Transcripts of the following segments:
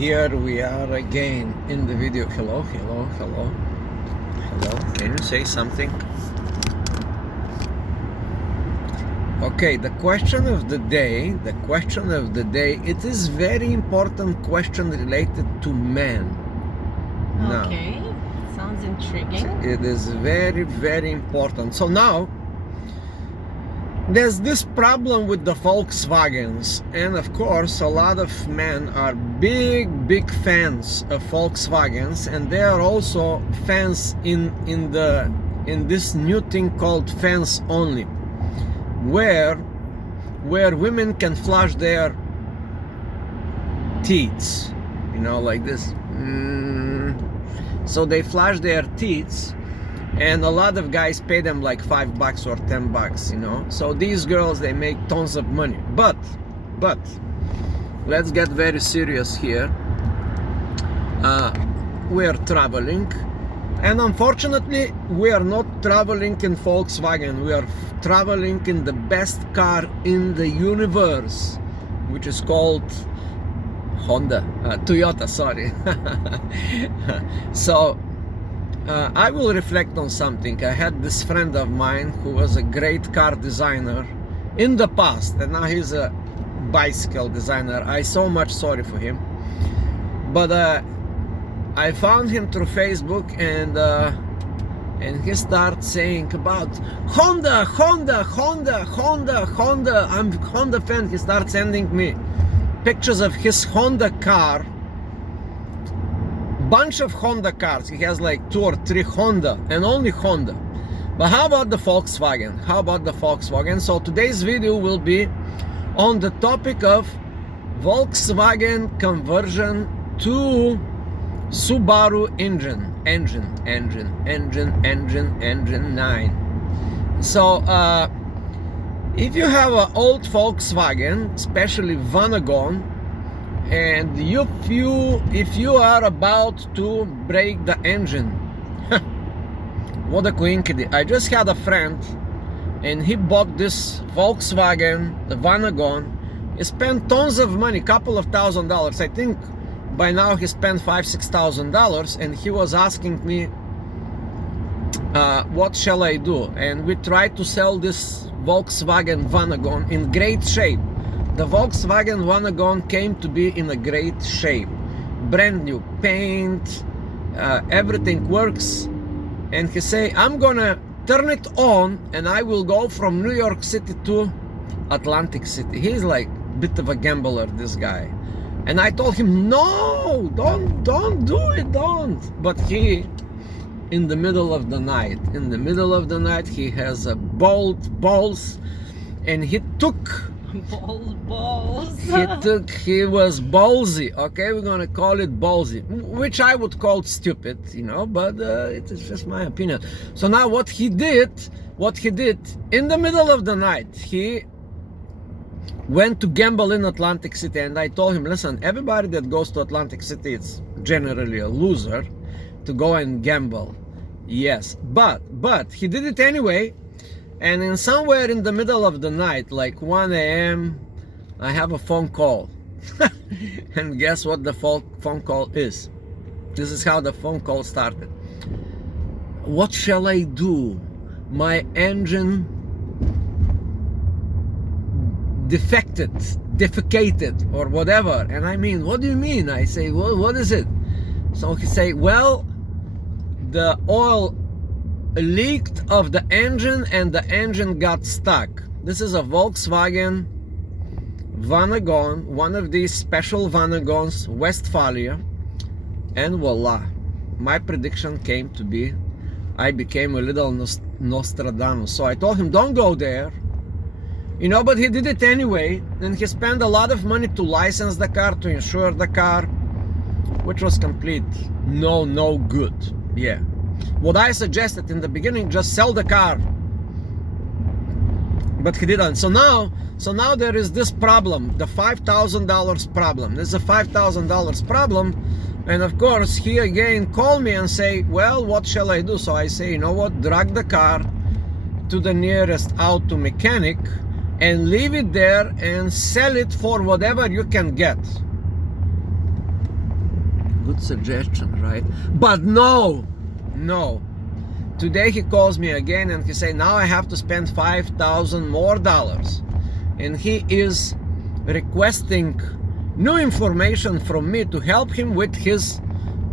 here we are again in the video. Hello. Can you say something? Okay, the question of the day, it is very important question related to men. Okay, sounds intriguing. It is very, very important. So now, there's this problem with the Volkswagens, and of course a lot of men are big fans of Volkswagens, and they are also fans in this new thing called fans only, where women can flash their teeth, you know, like this. So they flash their teeth, and a lot of guys pay them like $5 or $10, you know. So these girls, they make tons of money. But let's get very serious here. We're traveling, and unfortunately we are not traveling in Volkswagen. We are traveling in the best car in the universe, which is called Toyota, sorry. So I will reflect on something. I had this friend of mine who was a great car designer in the past, and now he's a bicycle designer. I so much sorry for him, but I found him through Facebook, and he starts saying about Honda. I'm a Honda fan. He starts sending me pictures of his Honda car. Bunch of Honda cars. He has like 2 or 3 Honda, and only Honda. But how about the Volkswagen? So today's video will be on the topic of Volkswagen conversion to Subaru engine 9. So if you have an old Volkswagen, especially Vanagon, and if you are about to break the engine, what a coincidence. I just had a friend, and he bought this Volkswagen, the Vanagon. He spent tons of money, couple of $1,000s. I think by now he spent $5,000-$6,000, and he was asking me, what shall I do? And we tried to sell this Volkswagen Vanagon in great shape. The Volkswagen Vanagon came to be in a great shape, brand new paint, everything works. And he say, I'm gonna turn it on and I will go from New York City to Atlantic City. He's like a bit of a gambler, this guy. And I told him, no, don't do it, don't. But he, in the middle of the night, he has a balls, and he took Balls. he was ballsy. Okay, we're gonna call it ballsy, which I would call stupid, you know, but it is just my opinion. So now what he did in the middle of the night, he went to gamble in Atlantic City. And I told him, listen, everybody that goes to Atlantic City is generally a loser to go and gamble. Yes, but he did it anyway. And in somewhere in the middle of the night, like 1 a.m., I have a phone call. And guess what the phone call is? This is how the phone call started. What shall I do? My engine defecated, or whatever. And I mean, what do you mean? I say, well, what is it? So he say, well, the oil leaked of the engine and the engine got stuck. This is a Volkswagen Vanagon, one of these special Vanagons, Westphalia, and voila, my prediction came to be. I became a little Nostradamus. So I told him, don't go there, you know, but he did it anyway, and he spent a lot of money to license the car, to insure the car, which was complete no good. Yeah. What I suggested in the beginning, just sell the car, but he didn't. So now there is this problem, the $5,000 problem. There's a $5,000 problem, and of course he again called me and say, well, what shall I do? So I say, you know what, drag the car to the nearest auto mechanic and leave it there and sell it for whatever you can get. good suggestion, right? But no. Today he calls me again and he say, now I have to spend $5,000 more, and he is requesting new information from me to help him with his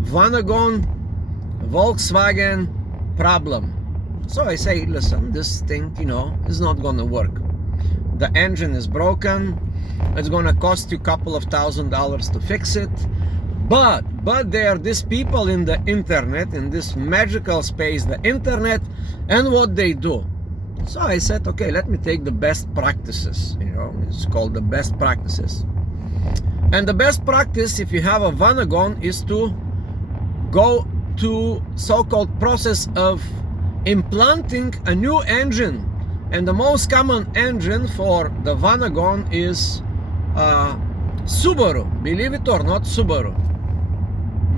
Vanagon Volkswagen problem. So I say, listen, this thing, is not gonna work. The engine is broken. It's gonna cost you a couple of $1,000s to fix it. But there are these people in the internet, in this magical space, the internet, and what they do. So I said, okay, let me take the best practices. It's called the best practices. And the best practice, if you have a Vanagon, is to go to so-called process of implanting a new engine. And the most common engine for the Vanagon is Subaru. Believe it or not, Subaru.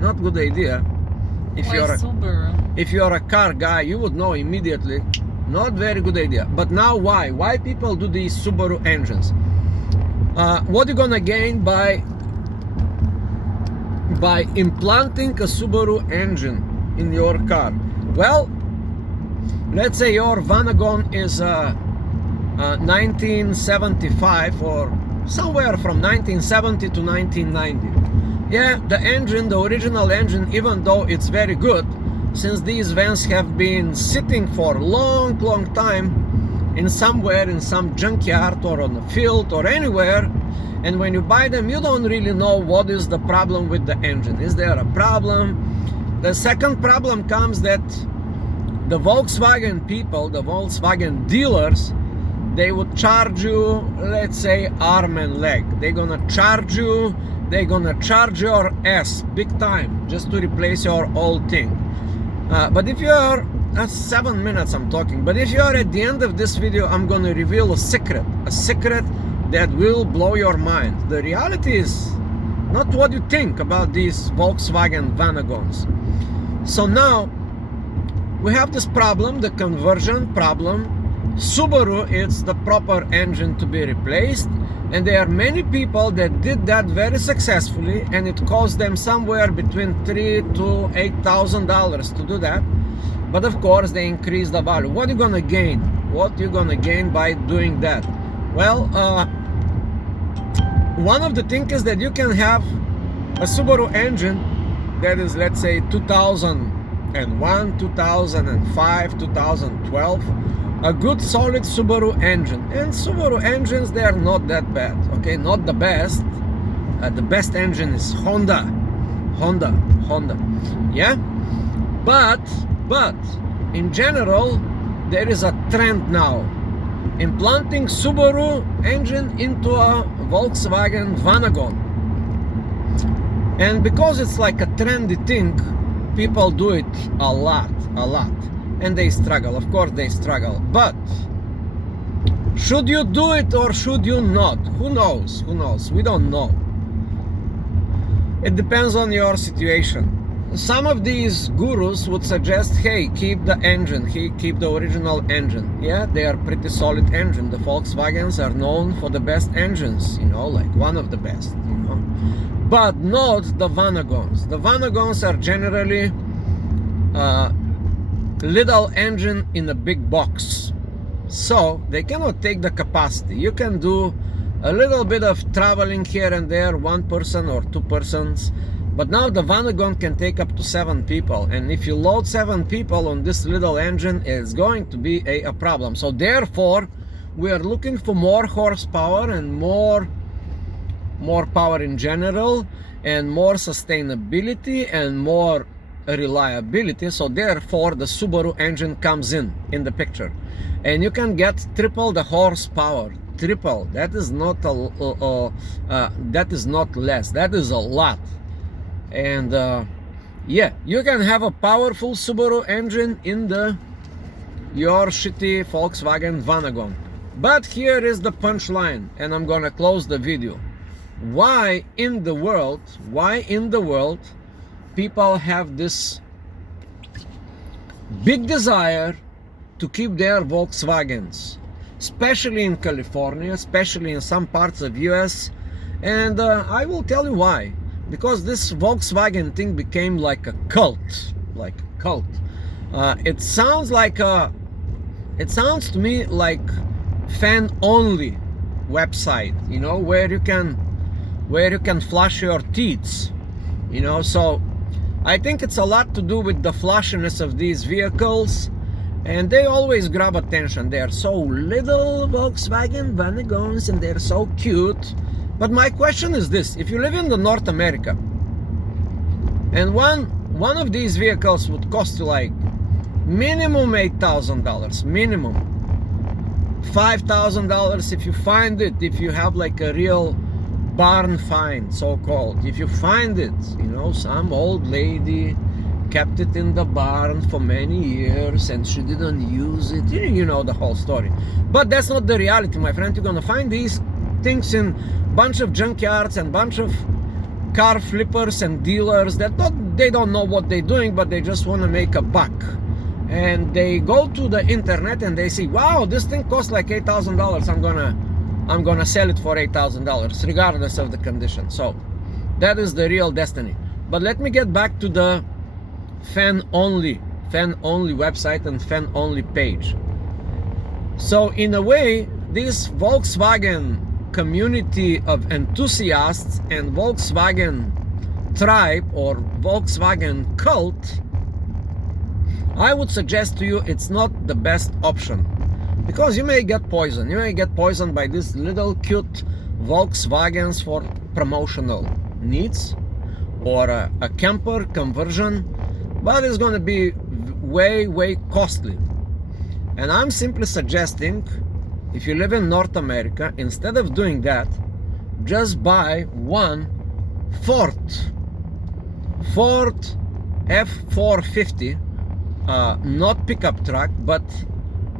Not good idea. If you're a car guy, you would know immediately. Not very good idea. But now why? Why people do these Subaru engines? What are you gonna gain by implanting a Subaru engine in your car? Well, let's say your Vanagon is 1975 or somewhere from 1970 to 1990. Yeah, the engine, the original engine, even though it's very good, since these vans have been sitting for a long time in somewhere, in some junkyard or on a field or anywhere, and when you buy them, you don't really know what is the problem with the engine. Is there a problem? The second problem comes that the Volkswagen people, the Volkswagen dealers, they would charge you, let's say, arm and leg. They're gonna charge your ass big time just to replace your old thing. But if you're, that's 7 minutes I'm talking, but if you're at the end of this video, I'm gonna reveal a secret that will blow your mind. The reality is not what you think about these Volkswagen Vanagons. So now we have this problem, the conversion problem. Subaru, it's the proper engine to be replaced, and there are many people that did that very successfully, and it cost them somewhere between $3,000 to $8,000 to do that. But of course they increase the value. What are you gonna gain? What are you gonna gain by doing that? Well, one of the things is that you can have a Subaru engine that is, let's say, 2001, 2005, 2012, a good solid Subaru engine. And Subaru engines, they are not that bad, okay? Not the best. The best engine is Honda, yeah? But in general, there is a trend now, implanting Subaru engine into a Volkswagen Vanagon. And because it's like a trendy thing, people do it a lot, and they struggle. Of course they struggle, but should you do it or should you not? Who knows? We don't know. It depends on your situation. Some of these gurus would suggest, hey, keep the engine, keep the original engine. Yeah, they are pretty solid engine. The Volkswagens are known for the best engines, like one of the best, but not the Vanagons. The Vanagons are generally little engine in a big box, so they cannot take the capacity. You can do a little bit of traveling here and there, 1 person or 2 persons, but now the Vanagon can take up to 7 people, and if you load 7 people on this little engine, it's going to be a problem. So therefore we are looking for more horsepower and more power in general, and more sustainability and more reliability. So therefore the Subaru engine comes in the picture, and you can get triple the horsepower. Triple, that is not that is not less, that is a lot. And yeah, you can have a powerful Subaru engine in your shitty Volkswagen Vanagon. But here is the punchline, and I'm gonna close the video. Why in the world people have this big desire to keep their Volkswagens, especially in California, especially in some parts of US, and I will tell you why. because this Volkswagen thing became like a cult, it sounds to me like fan only website, you know, where you can flush your teeth, you know. So I think it's a lot to do with the flashiness of these vehicles, and they always grab attention. They are so little, Volkswagen Vanagons, and they're so cute. But my question is this: if you live in the North America, and one of these vehicles would cost you like minimum $8,000, minimum $5,000 if you find it, if you have like a real barn find, so-called. If you find it, you know, some old lady kept it in the barn for many years and she didn't use it, you know the whole story. But that's not the reality, my friend. You're gonna find these things in bunch of junkyards and bunch of car flippers and dealers that they don't know what they're doing, but they just want to make a buck. And they go to the internet and they see, wow, this thing costs like $8,000. I'm gonna sell it for $8,000 regardless of the condition. So that is the real destiny. But let me get back to the fan only website and fan only page. So in a way, this Volkswagen community of enthusiasts and Volkswagen tribe or Volkswagen cult, I would suggest to you it's not the best option, because you may get poisoned. You may get poisoned by these little cute Volkswagens for promotional needs or a camper conversion, but it's going to be way costly. And I'm simply suggesting, if you live in North America, instead of doing that, just buy one Ford F450, not pickup truck, but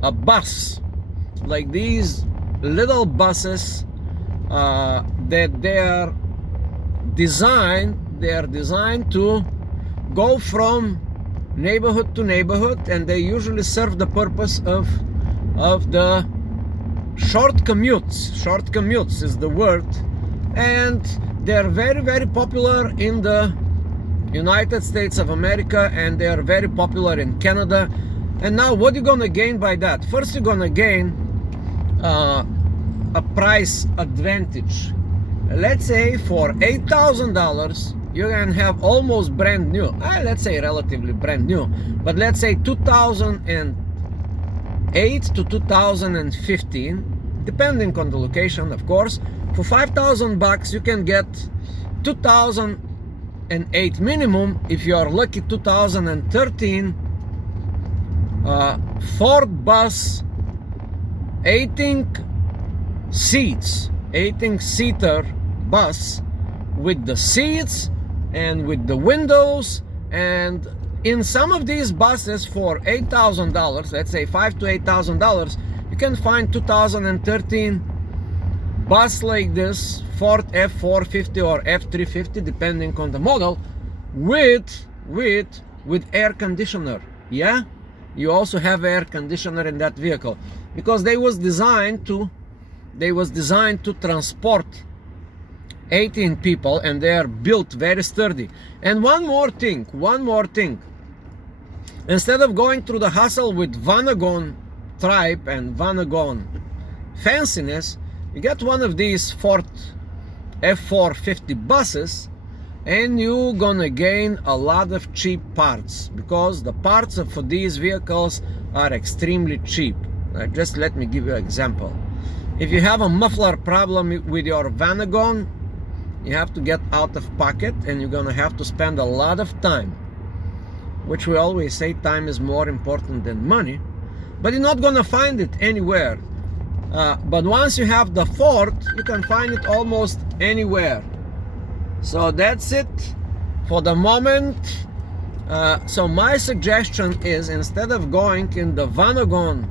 a bus, like these little buses that they are designed to go from neighborhood to neighborhood, and they usually serve the purpose of the short commutes is the word. And they're very popular in the United States of America, and they are very popular in Canada. And now what you're gonna gain by that? First, you're gonna gain a price advantage. Let's say for $8,000 you can have almost brand new, let's say relatively brand new, but let's say 2008 to 2015, depending on the location, of course. For $5,000 you can get 2008 minimum. If you are lucky, 2013 Ford bus, 18 seater bus, with the seats and with the windows. And in some of these buses for $8,000, let's say $5,000 to $8,000, you can find 2013 bus like this, Ford F450 or F350, depending on the model, with air conditioner. Yeah, you also have air conditioner in that vehicle, because they was designed to transport 18 people, and they are built very sturdy. And one more thing, instead of going through the hassle with Vanagon tribe and Vanagon fanciness, you get one of these Ford F450 buses, and you're gonna gain a lot of cheap parts, because the parts for these vehicles are extremely cheap. Just let me give you an example. If you have a muffler problem with your Vanagon, you have to get out of pocket, and you're gonna have to spend a lot of time, which we always say time is more important than money, but you're not gonna find it anywhere. But once you have the Ford, you can find it almost anywhere. So that's it for the moment. So my suggestion is, instead of going in the Vanagon